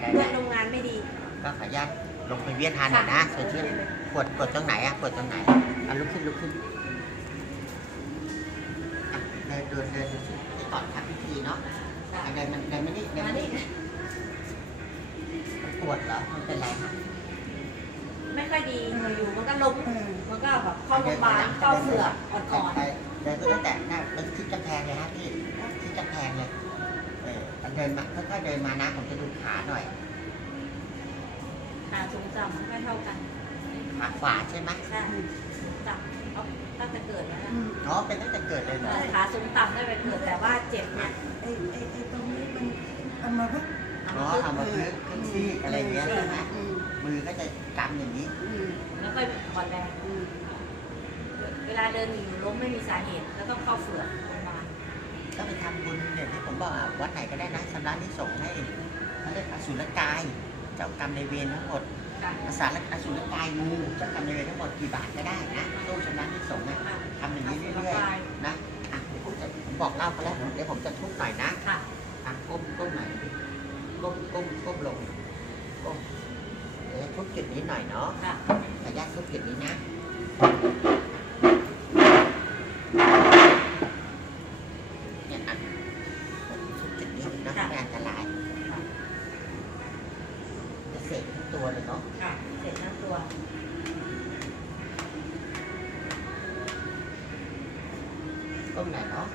ได้เพื่อได้นโรงงานไม่ดี ก็ขออนุญาตลงไปเวียนทานหน่อยนะส่วนชื่นปวดปวดตรงไหนอะปวดตรงไหนเอาลุกขึ้นลุกขึ้นอะเดินเดินเดินดูสิก่อนทำพิธีเนาะอะเดินมันเดินไม่ได้เดินอัไม่นได้นี้มันปวดเหรอมันเป็นไรคะไม่ค่อยดีอยู่ๆมันก็ล้มมันก็แบบเข้าโรงพยาบาลเข้าเสือกอ่อนไปเดินตั้งแต่หน้าเป็นทิศกำแพงเลยฮะพี่ทิศกำแพงเลย เออเดินมาค่อยๆเดินมานะผมจะดูขาหน่อยๆขาสูงต่ำไม่เท่ากันขาขวาใช่ไหมใช่สูงต่ำเอาตั้งแต่เกิดแล้วนะอ๋อเป็นตั้งแต่เกิดเลยเหรอขาสูงต่ำได้ไปเกิดแต่ว่าเจ็บเนี่ยไอ้ไอ้ไอ้ตรงนี้มันเอามาพักอ๋อทำมาเพื่อขึ้นซี่อะไรอย่างเงี้ยใช่ไหมอืมมือก็จะกำอย่างนี้อืมแล้วก็อ่อนแรงอืมเวลาเดินอยู่ล้มไม่มีสาเหตุแล้วต้องเข้าเฝือก ก็ไปทำบุญอย่างที่ผมบอกอะวัดไหนก็ได้นะสำนักที่ส่งส์ให้เขาเรียกอสุรกาย เจ้ากรรมในายเวรทั้งหมดค่ะภาษาอสุรกายงูเจ้ากรรมในายเวรทั้งหมดกี่บาทก็ได้นะตู้ชำระที่ส่งส์อะทำอย่างนี้เรื่อยๆนะอะเดี๋ยวผมจะผมบอกเล่าไปแล้วเดี๋ยวผมจะทุบหน่อยนะค่ะอะก้มก้มหน่อยก้มก้มก้มลงก้มเดี๋ยวทุบจุดนี้หน่อยเนาะค่ะขออนุญาตทุบจุดนี้นะ เลยเนาะค่ะเสร็จทั้งตัวก้มไหนเนาะ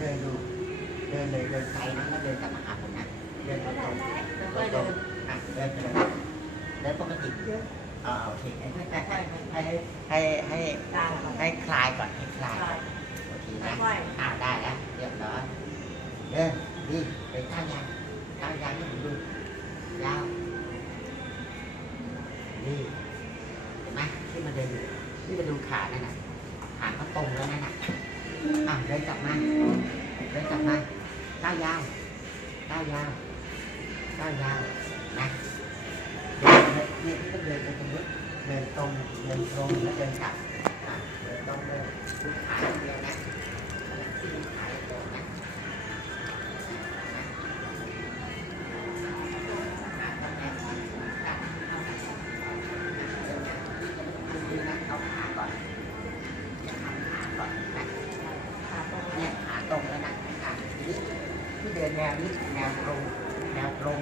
เดินดูเดินเลยเดินไกลนะแล้วเดินกลับมาหาผมนะเดินตรงๆแล้วก็เดินอะเดินไปเลยเดินปกติอ่าโอเคให้ให้ให้ให้ให้ให้คลายก่อนให้คลายโอเคนะอ่าได้แล้วเรียบร้อยเดินดีไปข้างยางข้างยางให้ผมดูยาวนี่เห็นไหมที่มาเดินดูที่มาดูขานั่นน่ะขาเขาตรงแล้วนั่นน่ะ อะเดินกลับมาเดินกลับมาก้าวยาวก้าวยาว นแนวนี้แนวตรงแนวตรง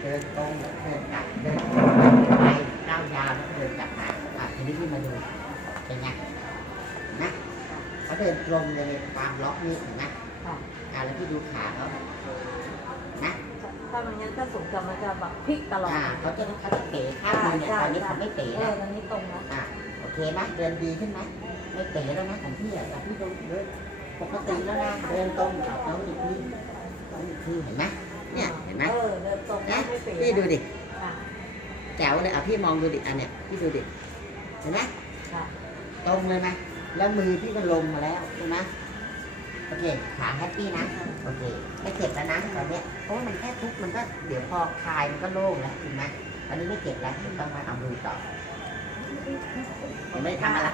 เดินตรงแล้วเดินกลับเดินไปก้าวยาวแล้วเดินกลับมาอะทีนี้พี่มาดูเป็นไงนะเขาเดินตรงเลยตามล็อกนี่เห็นไหมค่ะอะแล้วพี่ดูขาเขานะถ้ามันงั้นถ้าสูงต่ำมันจะแบบพลิกตลอดอ่าเขาจะเขาจะเป๋ข้างนึงเนี่ยตอนนี้เขาไม่เป๋เอแล้วตอนนี้ตรงแล้วอะโอเคไหมเดินดีขึ้นไหมไม่เป๋แล้วนะของพี่อะแต่พี่ดูเดินปกติแล้วนะเดินตรงกับน้องอีกน้องอีกที เห็นไหมเนี่ยเห็นไหมเออเดินตรงนะไม่เป๋พี่ดูดิค่ะแจ๋วเลยอะพี่มองดูดิอันเนี้ยพี่ดูดิเห็นไหมค่ะตรงเลยไหมแล้วมือพี่ก็ลงมาแล้วใช่ไหมโอเคขาแฮปปี้นะโอเคไม่เจ็บแล้วนะตอนเนี้ยเพราะว่ามันแค่ทุกข์มันก็เดี๋ยวพอคลายมันก็โล่งแล้วเห็นไหมตอนนี้ไม่เจ็บแล้วต้องมาเอามือต่อยังไม่ได้ทำอะไร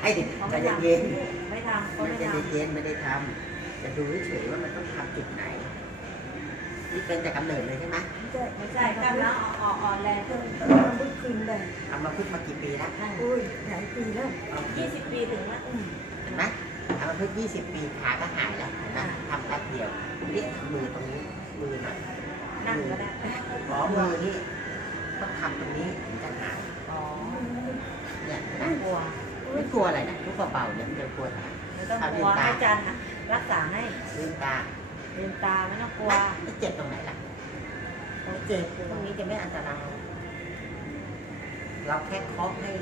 ใจเย็นไม่ทำๆเขามันไม่ใจทำเย็นๆไม่ได้ทำจะดูเฉยๆว่ามันต้องทำจุดไหนนี่ เป็นแต่กำเนิดเลยใช่ไหมไม่ใช่ไม่ใช่กล้ามเนื้ออ่อนอ่อนแรงเอขึ้นอเออเพิ่งคืนเลยเอามาพึ่งมากี่ปีแล้วอุ้ยหลายปีแล้วยี่สิบปีถึงแล้วอืมเห็นไหมเอามาพึ่ง20ปีขาก็หายแล้วเห็นไหมทำแป๊บเดียวนี่มือตรงนี้มือหน่อยนั่งก็ได้ขอมือนี่ต้องทำตรงนี้ถึงจะหายอ๋อเนี่ยไม่นะกลัวไม่กลัวอะไรนะทุกเบาๆเนี่ยมันจะกลัวอะไรไม่ต้องกลัวให้จันทร์รักษาให้ลืมตา ลืมตาไม่ต้องกลัวไม่เจ็บตรงไหนล่ะไม่เจ็บตรงนี้จะไม่อันตรายเราแค่เคาะให้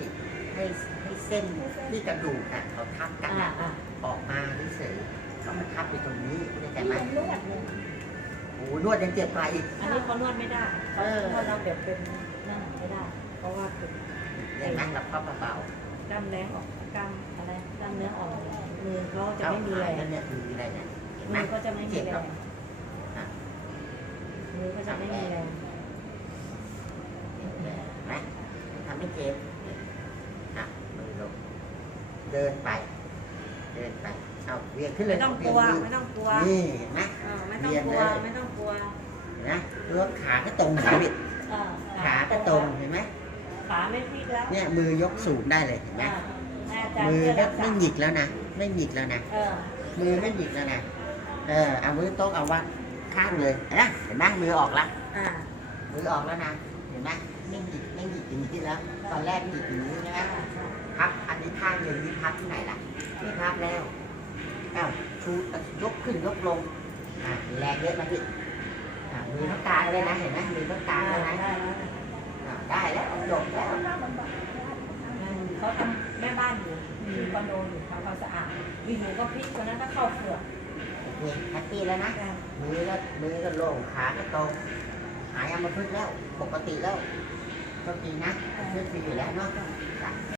ให้ให้เส้นที่กระดูกอะเขาทับกันอ่าอะอ่าออกมาเฉยๆเขามาทับอยู่ตรงนี้เข้าใจไหมนวดเลยโอ้โหนวดยังเจ็บกว่าอีกอันนี้เขานวดไม่ได้เออนวดเราแบบเป็นนั่นไม่ได้ เพราะว่าเป็นเห็นไหมเราเคาะเบากล้ามแรงออกกล้ามอะไรกล้ามเนื้ออ่อนมือเขาจะไม่มีแรงนั่นเนี่ยคืออะไรเนี่ยเห็นไห มมือก็จะไม่มีเจ็บแรแล้วงมือก็จะไม่มีแรงเห็นไหมทำให้เจ็บอะมือลงเดินไป เดินไปเอาเวียนขึ้นเลไม่ยต้องกลัวเวียนไม่ต้องกลัวนี่เห็นไหมเออไม่ต้องกลัว ไม่ต้องกลัวเห็นไหมเลือขาก็ตรงขาบิดเออขาก็ตรงเห็นไหมขาไม่พลิกแล้ว เนี่ยมือยกสูงได้เลยเห็นไหมอ่าให้อาจารย์มือช่วยก็รักษาไม่หงิกแล้วนะ ไม่หงิกแล้วนะเออมือไม่หงิกแล้วนะ เออเอามือโต๊ะเอาวางข้างเลยเห็นไหมเห็นไหมมือออกละอ่ามือออกแล้วนะเห็นไหมไม่หงิกไม่หงิกอย่างนี้แล้ว ตอนแรกหงิกอย่างนี้ใช่ไหมพับอันนี้ข้างหนึ่งนี่พับที่ไหนล่ะนี่พับแล้วอ้าวชูยกขึ้นยกลงอะมีแรงเยอะไหมพี่อะมือต้องกลางเลยนะเห็นไหมมือต้องกลางแล้วนะได้แล้วอะได้แล้วจบแล้วอืมเขาทำแม่บ้านอยู่ที่คอนโดอยู่ทำความสะอาดอยู่ๆก็พลิกตัวนั้นก็เข้าเฟือก โอเคแฮปปี้แล้วนะ มือก็มือก็โล่งขาก็ตรงหายเอามาพึ่งแล้ว ปกติแล้วโชคดีนะช่วยฟรีอยู่แล้วเนาะ